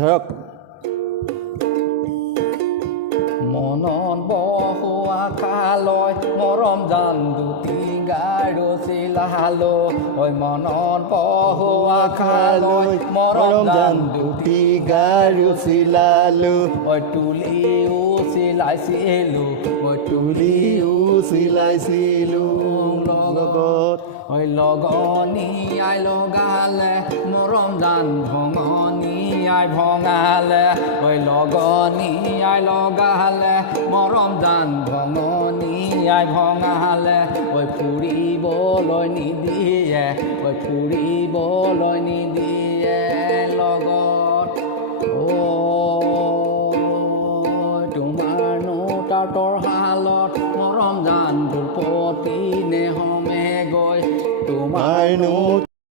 ধৰক মনত বহুৱা খালৈ মৰম জান দুটি গাৰু চিলালো ঐ মনত বহুৱা খালৈ মৰম জান দুটি গাৰু চিলালো ঐ তুলিও চিলাইছিলো ঐ তুলিও চিলাইছিলো লগত ঐ লগনি আই লগালে মৰম জান ভঙনি আই ভঙালে ঐ লগনি আই লগালে মৰম জান ভঙনি আই ভঙালে ঐ ফুৰিবলৈ নিদিয়ে ঐ ফুৰিবলৈ নিদিয়ে লগত তোমাৰ নোটাৰ হালত মৰম জান ধ্ৰুপতি নেহমে গৈ তোমাৰ